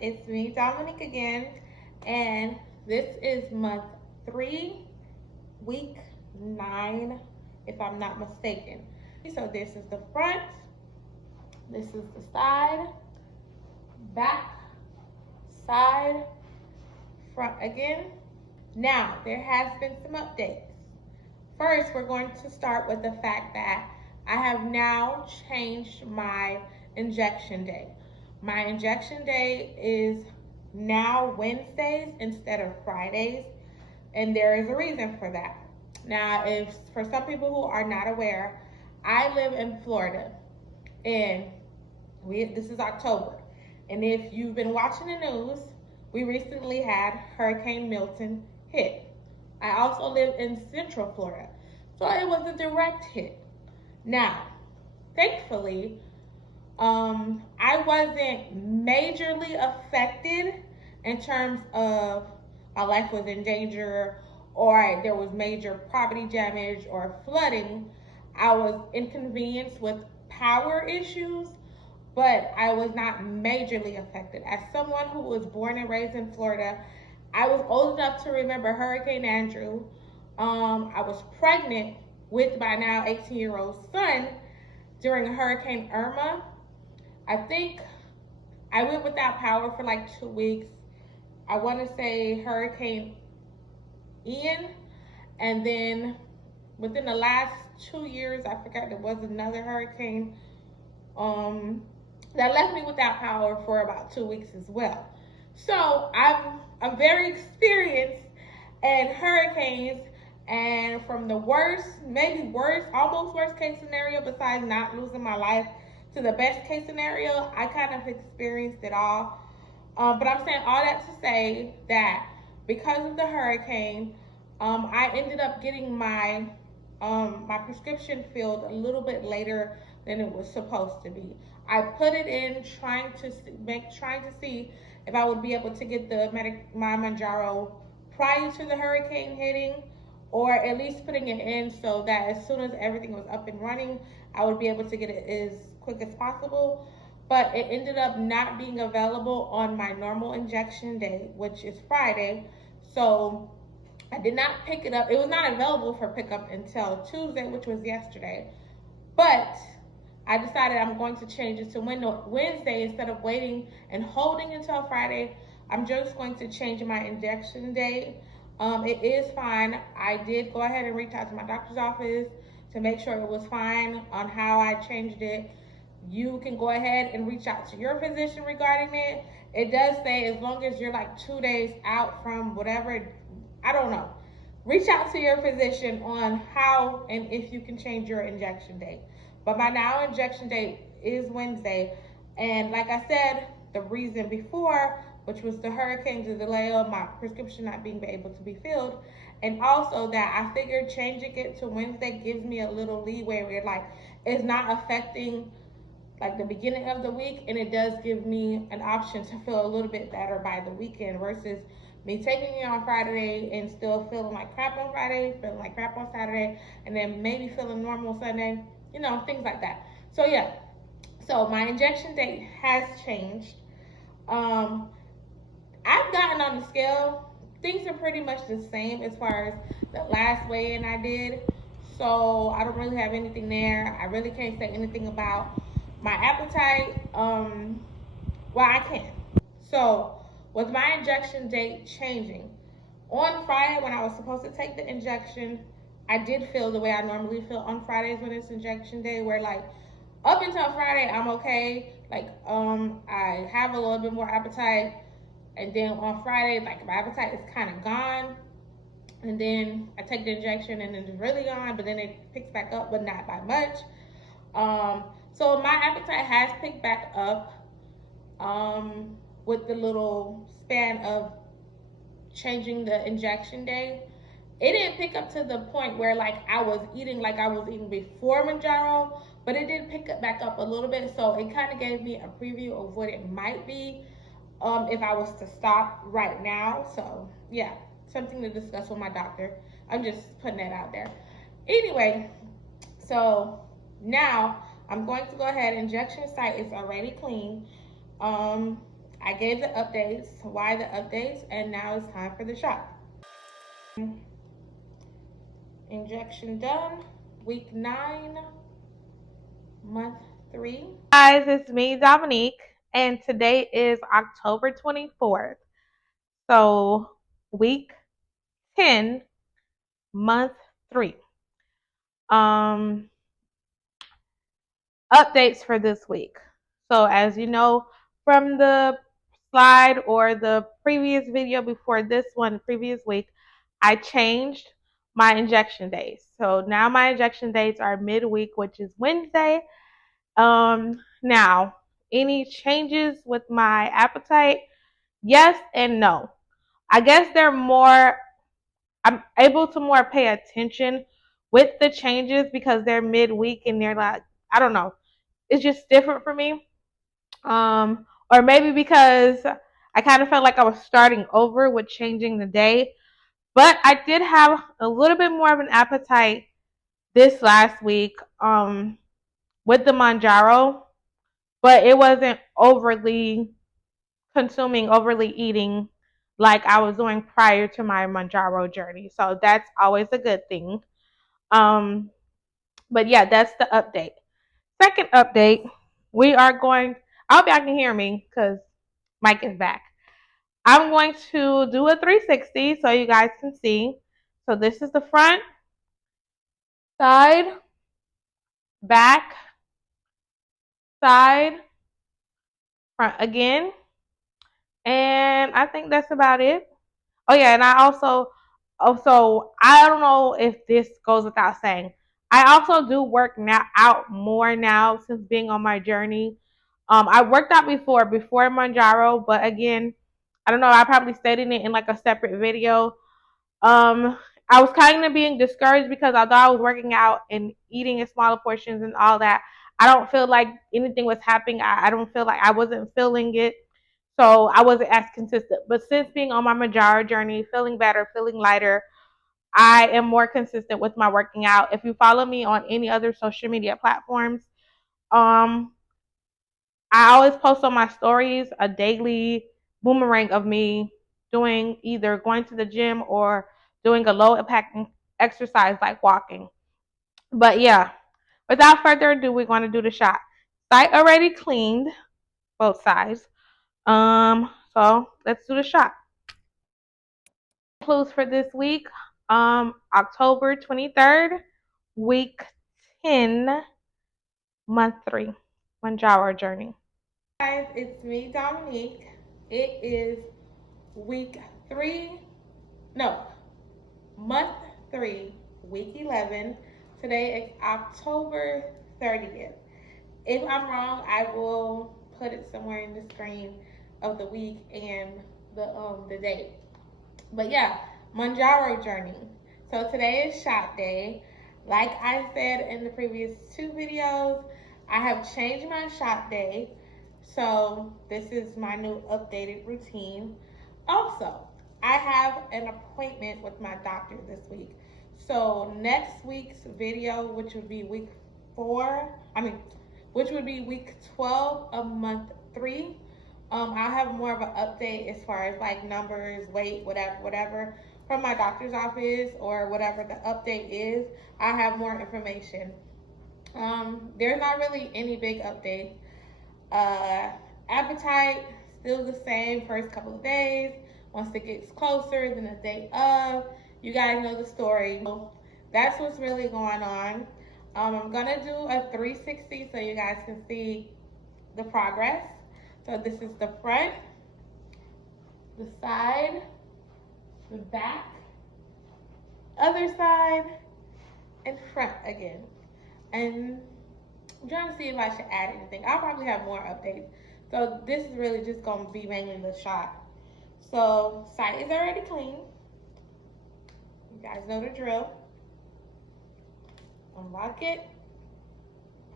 It's me, Dominique, again, and this is month 3, week 9, if I'm not mistaken. So this is the front, this is the side, back, side, front again. Now, there has been some updates. First, we're going to start with the fact that I have now changed my injection day. My injection day is now Wednesdays instead of Fridays, and there is a reason for that. Now, if for some people who are not aware, I live in Florida, and this is October. And if you've been watching the news, we recently had Hurricane Milton hit. I also live in Central Florida, so it was a direct hit. Now, thankfully, I wasn't majorly affected in terms of my life was in danger or there was major property damage or flooding. I was inconvenienced with power issues, but I was not majorly affected. As someone who was born and raised in Florida, I was old enough to remember Hurricane Andrew. I was pregnant with my now 18-year-old son during Hurricane Irma. I think I went without power for like 2 weeks. I want to say Hurricane Ian, and then within the last 2 years, I forgot there was another hurricane that left me without power for about 2 weeks as well. So I'm very experienced in hurricanes, and from the worst, maybe worst, almost worst case scenario, besides not losing my life, to the best case scenario, I kind of experienced it all. But I'm saying all that to say that because of the hurricane, I ended up getting my my prescription filled a little bit later than it was supposed to be. I put it in trying to see if I would be able to get my Moungaro prior to the hurricane hitting, or at least putting it in so that as soon as everything was up and running, I would be able to get it as quick as possible. But it ended up not being available on my normal injection day, which is Friday. So I did not pick it up. It was not available for pickup until Tuesday, which was yesterday. But I decided I'm going to change it to Wednesday instead of waiting and holding until Friday. I'm just going to change my injection day. It is fine. I did go ahead and reach out to my doctor's office to make sure it was fine on how I changed it. You can go ahead and reach out to your physician regarding it. It does say as long as you're like 2 days out from whatever, I don't know. Reach out to your physician on how and if you can change your injection date. But my now injection date is Wednesday. And like I said, the reason before, which was the hurricane, the delay of my prescription not being able to be filled. And also that I figured changing it to Wednesday gives me a little leeway where like it's not affecting like the beginning of the week, and it does give me an option to feel a little bit better by the weekend versus me taking it on Friday and still feeling like crap on Friday, feeling like crap on Saturday, and then maybe feeling normal Sunday, you know, things like that. So yeah, so my injection date has changed. I've gotten on the scale. Things are pretty much the same as far as the last weigh-in I did. So I don't really have anything there. I really can't say anything about my appetite. Well, I can. So with my injection date changing, on Friday when I was supposed to take the injection, I did feel the way I normally feel on Fridays when it's injection day, where like up until Friday I'm okay. Like I have a little bit more appetite, and then on Friday like my appetite is kind of gone, and then I take the injection and it's really gone, but then it picks back up, but not by much. So my appetite has picked back up with the little span of changing the injection day. It didn't pick up to the point where like I was eating before Moungaro, but it did pick it back up a little bit. So it kind of gave me a preview of what it might be if I was to stop right now. So yeah, something to discuss with my doctor. I'm just putting that out there. Anyway, so now I'm going to go ahead. Injection site is already clean. I gave the updates, why the updates, and now it's time for the shot. Injection done. Week 9, month 3. Guys, it's me, Dominique, and today is October 24th. So, week 10, month 3. Updates for this week. So, as you know from the slide or the previous video before this one, previous week, I changed my injection days. So now my injection dates are midweek, which is Wednesday. Now, any changes with my appetite? Yes and no. I guess I'm able to more pay attention with the changes because they're midweek and they're like, I don't know. It's just different for me. Or maybe because I kind of felt like I was starting over with changing the day. But I did have a little bit more of an appetite this last week with the Moungaro, but it wasn't overly consuming, overly eating like I was doing prior to my Moungaro journey. So that's always a good thing. But yeah, that's the update. Second update, I hope y'all can hear me because Mike is back. I'm going to do a 360 so you guys can see. So this is the front, side, back, side, front again. And I think that's about it. Oh yeah, and I don't know if this goes without saying. I also do work out more now since being on my journey. I worked out before Moungaro, but again, I don't know, I probably stated it in like a separate video. I was kind of being discouraged because although I was working out and eating in smaller portions and all that, I don't feel like anything was happening. I don't feel like I wasn't feeling it. So I wasn't as consistent. But since being on my Moungaro journey, feeling better, feeling lighter, I am more consistent with my working out. If you follow me on any other social media platforms, um, I always post on my stories a daily boomerang of me doing either going to the gym or doing a low impact exercise like walking. But yeah, without further ado, we're going to do the shot. Site already cleaned, both sides. So let's do the shot. Clues for this week, October 23rd, week 10, month 3, Moungaro journey. Guys, it's me, Dominique. It is week 3, no, month 3, week 11. Today is October 30th. If I'm wrong, I will put it somewhere in the screen of the week and the date. But yeah, Moungaro journey. So today is shot day. Like I said in the previous 2 videos, I have changed my shot day. So this is my new updated routine. Also, I have an appointment with my doctor this week. So next week's video, which would be week 12 of month 3, I'll have more of an update as far as like numbers, weight, whatever from my doctor's office or whatever the update is. I have more information. There's not really any big updates. Appetite still the same first couple of days. Once it gets closer than the day of, you guys know the story. So that's what's really going on. I'm gonna do a 360 so you guys can see the progress. So this is the front, the side, the back, other side, and front again. And I'm trying to see if I should add anything. I'll probably have more updates. So this is really just going to be mainly the shot. So site is already clean. You guys know the drill. Unlock it.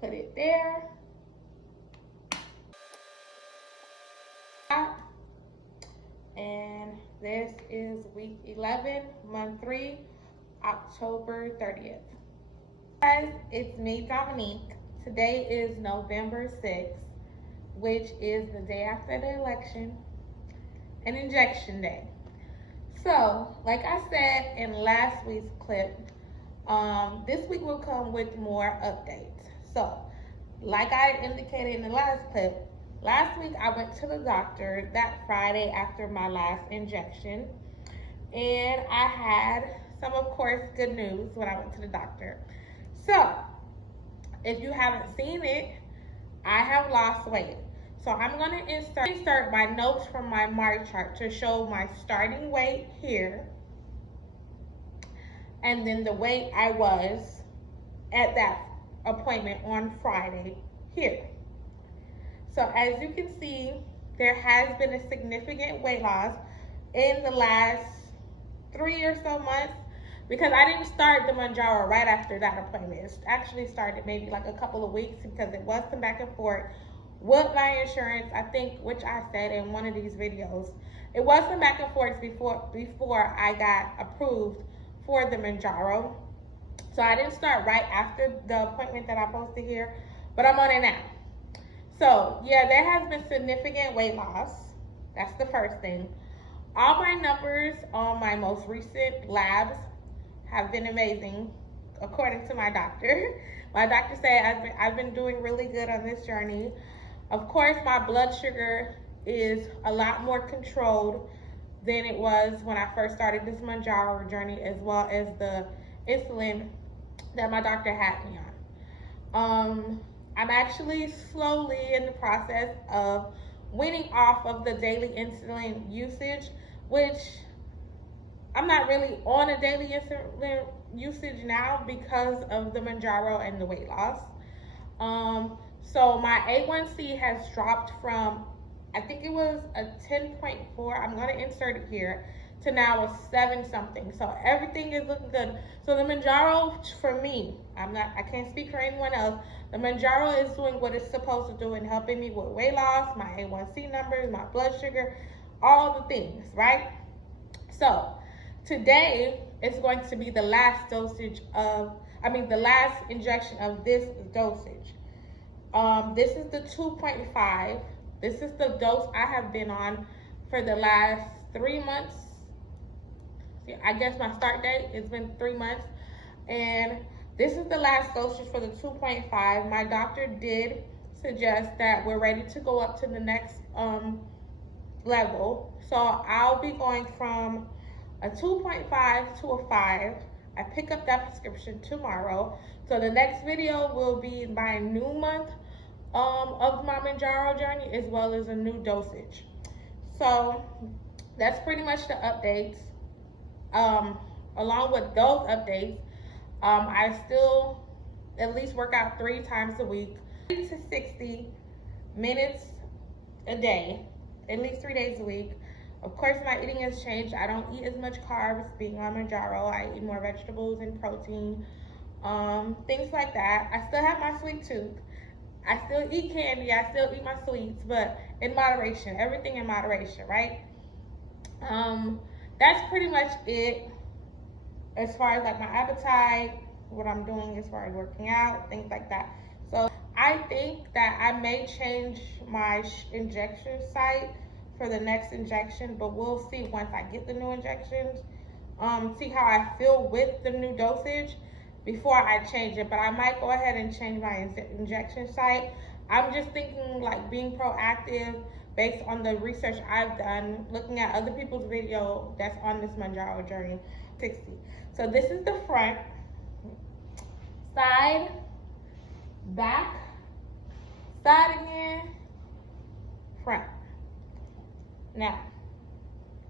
Put it there. And this is week 11, month 3, October 30th. Guys, it's me, Dominique. Today is November 6th. which is the day after the election, and injection day. So, like I said in last week's clip, this week will come with more updates. So, like I indicated in the last clip, last week I went to the doctor that Friday after my last injection, and I had some, of course, good news when I went to the doctor. So, if you haven't seen it, I have lost weight. So I'm going to insert my notes from my March chart to show my starting weight here, and then the weight I was at that appointment on Friday here. So as you can see, there has been a significant weight loss in the last 3 or so months, because I didn't start the Moungaro right after that appointment. It actually started maybe like a couple of weeks, because it was some back and forth with my insurance, I think, which I said in one of these videos. It was some back and forth before I got approved for the Moungaro. So I didn't start right after the appointment that I posted here, but I'm on it now. So yeah, there has been significant weight loss. That's the first thing. All my numbers on my most recent labs have been amazing, according to my doctor. My doctor said I've been doing really good on this journey. Of course, my blood sugar is a lot more controlled than it was when I first started this Moungaro journey, as well as the insulin that my doctor had me on. I'm actually slowly in the process of weaning off of the daily insulin usage, which I'm not really on a daily insulin usage now because of the Moungaro and the weight loss. So my A1C has dropped from, I think it was a 10.4, I'm going to insert it here, to now a 7 something. So everything is looking good. So the Moungaro, for me, I can't speak for anyone else, the Moungaro is doing what it's supposed to do and helping me with weight loss, my A1C numbers, my blood sugar, all the things, right? So today is going to be the last the last injection of this dosage. This is the 2.5. This is the dose I have been on for the last 3 months. I guess my start date has been 3 months. And this is the last dosage for the 2.5. My doctor did suggest that we're ready to go up to the next level. So I'll be going from a 2.5 to a 5. I pick up that prescription tomorrow. So the next video will be my new month of my Moungaro journey, as well as a new dosage. So that's pretty much the updates. Along with those updates, I still at least work out 3 times a week, 30 to 60 minutes a day, at least 3 days a week. Of course, my eating has changed. I don't eat as much carbs being on Moungaro. I eat more vegetables and protein, things like that. I still have my sweet tooth. I still eat candy. I still eat my sweets, but in moderation. Everything in moderation, right? That's pretty much it as far as like my appetite, what I'm doing as far as working out, things like that. So I think that I may change my injection site for the next injection, but we'll see once I get the new injections, see how I feel with the new dosage before I change it. But I might go ahead and change my injection site. I'm just thinking like being proactive based on the research I've done, looking at other people's video that's on this Moungaro journey. 60. So this is the front, side, back, side again, front. Now,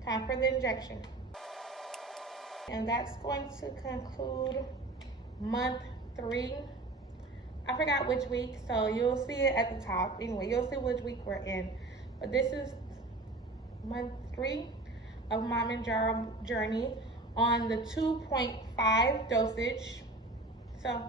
time for the injection. And that's going to conclude month 3. I forgot which week, so you'll see it at the top. Anyway, you'll see which week we're in. But this is month 3 of my Moungaro journey on the 2.5 dosage. So